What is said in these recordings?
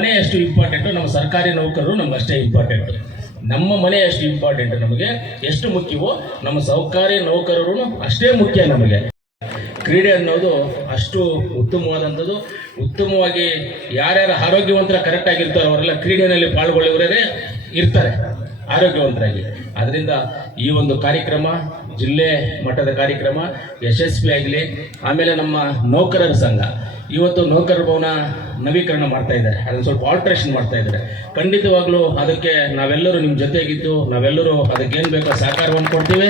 ಮನೆ ಅಷ್ಟು ಇಂಪಾರ್ಟೆಂಟು ನಮ್ಮ ಸರ್ಕಾರಿ ನೌಕರರು ನಮ್ಗೆ ಅಷ್ಟೇ ಇಂಪಾರ್ಟೆಂಟ್ ನಮ್ಮ ಮನೆ ಅಷ್ಟು ಇಂಪಾರ್ಟೆಂಟ್ ನಮಗೆ ಎಷ್ಟು ಮುಖ್ಯವೋ ನಮ್ಮ ಸರ್ಕಾರಿ ನೌಕರರು ಅಷ್ಟೇ ಮುಖ್ಯ ನಮಗೆ. ಕ್ರೀಡೆ ಅನ್ನೋದು ಅಷ್ಟು ಉತ್ತಮವಾದಂಥದ್ದು. ಉತ್ತಮವಾಗಿ ಯಾರ್ಯಾರು ಆರೋಗ್ಯವಂತರ ಕರೆಕ್ಟ್ ಆಗಿರ್ತಾರೋ ಅವರೆಲ್ಲ ಕ್ರೀಡೆಯಲ್ಲಿ ಪಾಲ್ಗೊಳ್ಳುವವರೇ ಇರ್ತಾರೆ. ಆರೋಗ್ಯವಂತರಾಗಿ. ಅದರಿಂದ ಈ ಒಂದು ಕಾರ್ಯಕ್ರಮ, ಜಿಲ್ಲೆ ಮಟ್ಟದ ಕಾರ್ಯಕ್ರಮ ಯಶಸ್ವಿ ಆಗಲಿ. ಆಮೇಲೆ ನಮ್ಮ ನೌಕರರ ಸಂಘ. ಇವತ್ತು ನೌಕರ ಭವನ ನವೀಕರಣ ಮಾಡ್ತಾ ಇದ್ದಾರೆ. ಅದನ್ನು ಸ್ವಲ್ಪ ಆಲ್ಟ್ರೇಷನ್ ಮಾಡ್ತಾ ಇದ್ದಾರೆ. ಖಂಡಿತವಾಗ್ಲೂ ಅದಕ್ಕೆ ನಾವೆಲ್ಲರೂ ನಿಮ್ಮ ಜೊತೆಗಿದ್ದು, ನಾವೆಲ್ಲರೂ ಅದಕ್ಕೆ ಏನು ಬೇಕೋ ಸಹಕಾರವನ್ನು ಕೊಡ್ತೀವಿ.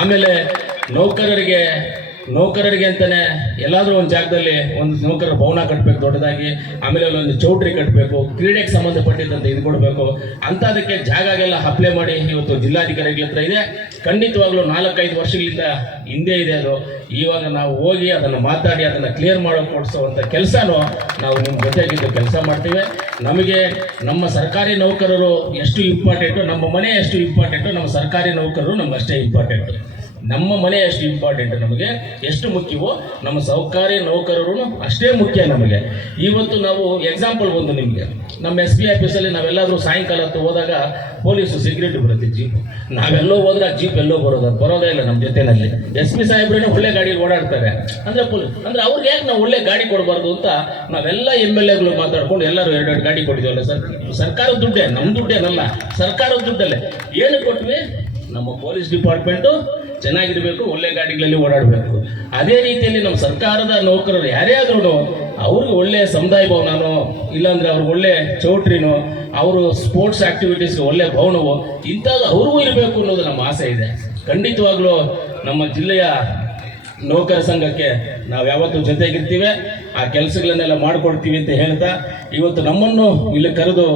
ಆಮೇಲೆ ನೌಕರರಿಗೆ ನೌಕರರಿಗೆ ಅಂತಾನೆ ಎಲ್ಲಾದರೂ ಒಂದು ಜಾಗದಲ್ಲಿ ಒಂದು ನೌಕರ ಭವನ ಕಟ್ಟಬೇಕು ದೊಡ್ಡದಾಗಿ, ಆಮೇಲೆ ಅಲ್ಲೊಂದು ಚೌಟ್ರಿ ಕಟ್ಟಬೇಕು ಕ್ರೀಡೆಗೆ ಸಂಬಂಧಪಟ್ಟಿದ್ದಂತೆ ಇದು ಕೊಡಬೇಕು. ಅಂಥದಕ್ಕೆ ಜಾಗಗೆಲ್ಲ ಅಪ್ಲೈ ಮಾಡಿ ಇವತ್ತು ಜಿಲ್ಲಾಧಿಕಾರಿಗಳ ಹತ್ರ ಇದೆ. ಖಂಡಿತವಾಗ್ಲೂ ನಾಲ್ಕೈದು ವರ್ಷಗಳಿಂದ ಹಿಂದೆ ಇದೆ ಅದು. ಇವಾಗ ನಾವು ಹೋಗಿ ಅದನ್ನು ಮಾತಾಡಿ, ಅದನ್ನು ಕ್ಲಿಯರ್ ಮಾಡೋ ಕೊಡಿಸುವಂಥ ಕೆಲಸನೂ ನಾವು ನಿಮ್ಮ ಜೊತೆಗಿದ್ದು ಕೆಲಸ ಮಾಡ್ತೀವಿ. ನಮಗೆ ನಮ್ಮ ಸರ್ಕಾರಿ ನೌಕರರು ಎಷ್ಟು ಇಂಪಾರ್ಟೆಂಟು ನಮ್ಮ ಮನೆ ಎಷ್ಟು ಇಂಪಾರ್ಟೆಂಟು ನಮ್ಮ ಸರ್ಕಾರಿ ನೌಕರರು ನಮ್ಗೆ ಅಷ್ಟೇ ಇಂಪಾರ್ಟೆಂಟು ನಮ್ಮ ಮನೆ ಎಷ್ಟು ಇಂಪಾರ್ಟೆಂಟ್ ನಮಗೆ? ಎಷ್ಟು ಮುಖ್ಯವೋ, ನಮ್ಮ ಸೌಕಾರಿ ನೌಕರರು ಅಷ್ಟೇ ಮುಖ್ಯ ನಮಗೆ. ಇವತ್ತು ನಾವು ಎಕ್ಸಾಂಪಲ್ ಒಂದು ನಿಮಗೆ. ನಮ್ಮ ಎಸ್ ಬಿ ಆಫೀಸಲ್ಲಿ ನಾವೆಲ್ಲಾದರೂ ಸಾಯಂಕಾಲ ಹೊತ್ತು ಹೋದಾಗ ಪೊಲೀಸು ಸೆಕ್ಯೂರಿಟಿ ಬರುತ್ತೆ ಜೀಪ್ ನಾವೆಲ್ಲೋ ಹೋದ್ರೆ ಜೀಪ್ ಎಲ್ಲೋ ಬರೋದು, ಬರೋದೇ ಇಲ್ಲ ನಮ್ಮ ಜೊತೆನಲ್ಲಿ. ಎಸ್ ಪಿ ಸಾಹೇಬ್ರೇನೆ ಒಳ್ಳೆ ಗಾಡಿ ಓಡಾಡ್ತಾರೆ. ಅಂದ್ರೆ ಪೊಲೀಸ್ ಅಂದ್ರೆ ಅವ್ರಿಗೆ ಯಾಕೆ ನಾವು ಒಳ್ಳೆ ಗಾಡಿ ಕೊಡಬಾರ್ದು ಅಂತ ನಾವೆಲ್ಲ ಎಂ ಎಲ್ ಎಗಳು ಮಾತಾಡ್ಕೊಂಡು ಎಲ್ಲರೂ ಎರಡೆರಡು ಗಾಡಿ ಕೊಟ್ಟಿದ್ದೀವಲ್ಲ ಸರ್? ಸರ್ಕಾರದ ದುಡ್ಡೇ ನಮ್ಮ ದುಡ್ಡೇನಲ್ಲ. ಸರ್ಕಾರದ ದುಡ್ಡಲ್ಲೇ. ಏನು ಕೊಟ್ವಿ? ನಮ್ಮ ಪೊಲೀಸ್ ಡಿಪಾರ್ಟ್ಮೆಂಟು ಚೆನ್ನಾಗಿರ್ಬೇಕು, ಒಳ್ಳೆ ಗಾಡಿಗಳಲ್ಲಿ ಓಡಾಡಬೇಕು. ಅದೇ ರೀತಿಯಲ್ಲಿ ನಮ್ಮ ಸರ್ಕಾರದ ನೌಕರರು ಯಾರೇ ಆದ್ರೂ ಅವ್ರಿಗೆ ಒಳ್ಳೆ ಸಮುದಾಯ ಭವನನೋ, ಇಲ್ಲಾಂದ್ರೆ ಅವ್ರಿಗೆ ಒಳ್ಳೆ ಚೌಟ್ರಿನೋ, ಅವರು ಸ್ಪೋರ್ಟ್ಸ್ ಆಕ್ಟಿವಿಟೀಸ್ಗೆ ಒಳ್ಳೆ ಭವನವೋ ಇಂಥದ್ದು ಅವ್ರಿಗೂ ಇರಬೇಕು ಅನ್ನೋದು ನಮ್ಮ ಆಸೆ ಇದೆ. ಖಂಡಿತವಾಗ್ಲೂ ನಮ್ಮ ಜಿಲ್ಲೆಯ ನೌಕರ ಸಂಘಕ್ಕೆ ನಾವು ಯಾವತ್ತೂ ಜೊತೆಗಿರ್ತೀವಿ, ಆ ಕೆಲಸಗಳನ್ನೆಲ್ಲ ಮಾಡಿಕೊಡ್ತೀವಿ ಅಂತ ಹೇಳ್ತಾ, ಇವತ್ತು ನಮ್ಮನ್ನು ಇಲ್ಲಿ ಕರೆದು